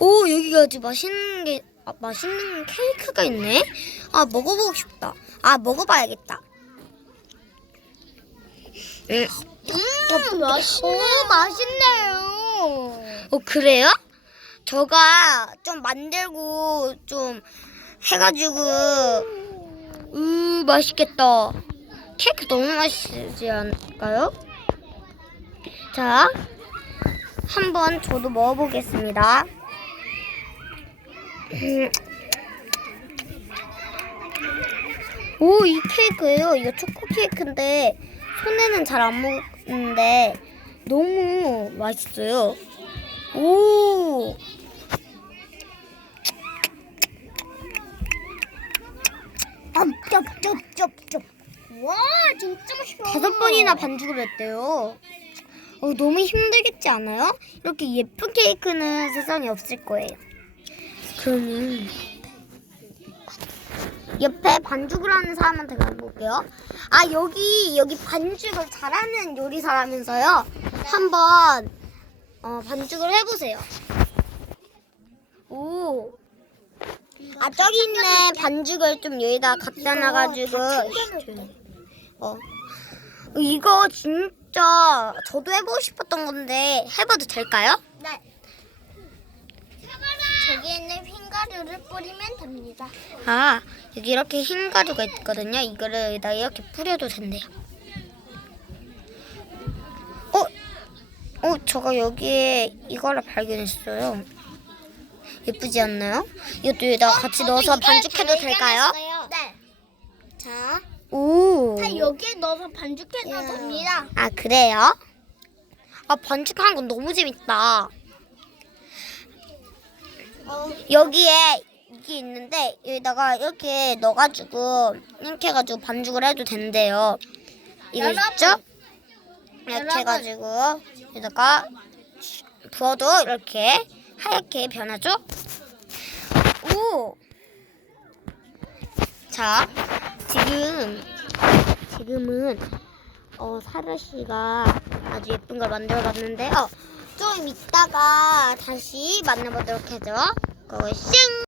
오 여기가 아주 맛있는 게 아, 맛있는 케이크가 있네. 아 먹어보고 싶다. 아 먹어봐야겠다. 음. 음, 맛있네. 오, 맛있네요. 어 그래요? 저가 좀 만들고 좀 해가지고 음 맛있겠다. 케이크 너무 맛있지 않을까요? 자, 한번 저도 먹어보겠습니다. 음. 오, 이 케이크예요. 이거 초코 케이크인데 손에는 잘 안 먹는데 너무 맛있어요. 오. 쩝쩝쩝쩝쩝. 와, 진짜 맛있어. 다섯 번이나 반죽을 했대요. 어, 너무 힘들겠지 않아요? 이렇게 예쁜 케이크는 세상에 없을 거예요. 그러면 옆에 반죽을 하는 사람한테 가볼게요. 아 여기 여기 반죽을 잘하는 요리사라면서요. 한번 어, 반죽을 해보세요. 오. 아 저기 있네 반죽을 좀 여기다 갖다 놔가지고 어 이거 진짜 저도 해보고 싶었던 건데 해봐도 될까요? 네. 저기에는 흰 가루를 뿌리면 됩니다. 아 여기 이렇게 흰 가루가 있거든요 이거를 여기다 이렇게 뿌려도 된대요 어? 어 저가 여기에 이거를 발견했어요 예쁘지 않나요? 이것도 여기다 같이 넣어서 반죽해도 될까요? 네. 자 오. 다 여기에 넣어서 반죽해도 야. 됩니다. 아 그래요? 아 반죽하는 건 너무 재밌다. 어, 여기에 이게 있는데 여기다가 이렇게 넣어가지고 이렇게 해가지고 반죽을 해도 된대요. 이거 여러분. 있죠? 이렇게. 해가지고 여기다가 부어도 이렇게 하얗게 변하죠? 오. 자, 지금 지금은 어 사라 씨가 아주 예쁜 걸 만들어 봤는데요. 좀 이따가 다시 만나보도록 하죠. 고싱!